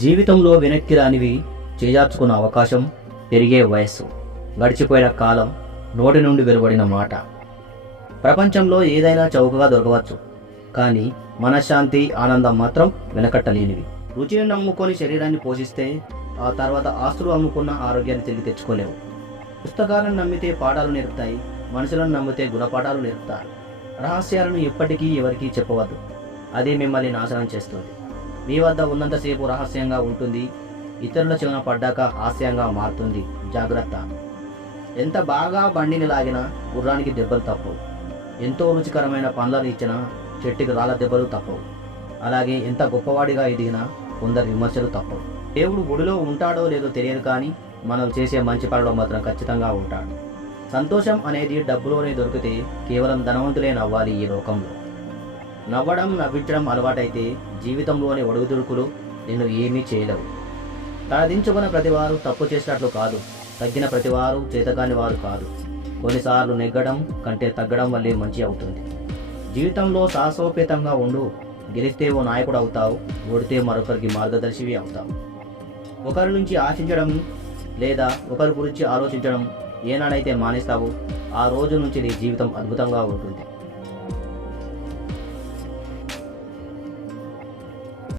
జీవితంలో వెనక్కి రానివి చేజార్చుకున్న అవకాశం, పెరిగే వయస్సు, గడిచిపోయిన కాలం, నోటి నుండి వెలువడిన మాట. ప్రపంచంలో ఏదైనా చౌకగా దొరకవచ్చు, కానీ మనశ్శాంతి, ఆనందం మాత్రం వెనకట్టలేనివి. రుచిని నమ్ముకొని శరీరాన్ని పోషిస్తే ఆ తర్వాత ఆస్తులు అమ్ముకున్న ఆరోగ్యాన్ని తిరిగి తెచ్చుకోలేవు. పుస్తకాలను నమ్మితే పాఠాలు నేర్పుతాయి, మనుషులను నమ్మితే గుణపాఠాలు నేర్పుతారు. రహస్యాలను ఎప్పటికీ ఎవరికీ చెప్పవద్దు, అది మిమ్మల్ని నాశనం చేస్తుంది. మీ వద్ద ఉన్నంతసేపు రహస్యంగా ఉంటుంది, ఇతరుల చెవున పడ్డాక హాస్యంగా మారుతుంది. జాగ్రత్త. ఎంత బాగా బండిని లాగినా గుర్రానికి దెబ్బలు తప్పవు, ఎంతో రుచికరమైన పండ్లను ఇచ్చినా చెట్టుకి రాళ్ళ దెబ్బలు తప్పవు. అలాగే ఎంత గొప్పవాడిగా ఎదిగినా కొందరు విమర్శలు తప్పవు. దేవుడు గుడిలో ఉంటాడో లేదో తెలియదు, కానీ మనం చేసే మంచి పనిలో మాత్రం ఖచ్చితంగా ఉంటాడు. సంతోషం అనేది డబ్బులోనే దొరికితే కేవలం ధనవంతులే నవ్వాలి. ఈ లోకంలో నవ్వడం, నవ్వించడం అలవాటైతే జీవితంలోని ఒడుగుదుడుకులు నిన్ను ఏమీ చేయలేవు. తలదించుకున్న ప్రతివారు తప్పు చేసినట్లు కాదు, తగ్గిన ప్రతివారు చేతకాని వారు కాదు. కొన్నిసార్లు నెగ్గడం కంటే తగ్గడం వల్లే మంచి అవుతుంది. జీవితంలో సాహసోపేతంగా ఉండు. గెలిస్తే ఓ నాయకుడు అవుతావు, ఓడితే మరొకరికి మార్గదర్శివి అవుతావు. ఒకరి నుంచి ఆశించడం లేదా ఒకరి గురించి ఆలోచించడం ఏనాడైతే మానేస్తావో ఆ రోజు నుంచి నీ జీవితం అద్భుతంగా ఉంటుంది.